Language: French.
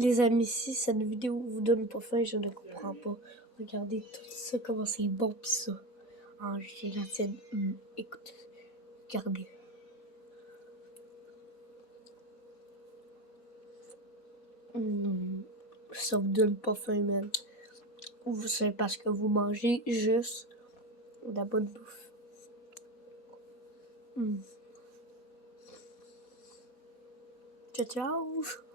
Les amis, si cette vidéo vous donne pas faim, je ne comprends pas. Regardez tout ça, comment c'est bon pis ça. En gélatine. Écoute, regardez. Ça vous donne pas faim, man. C'est parce que vous mangez juste de la bonne bouffe. Ciao, ciao!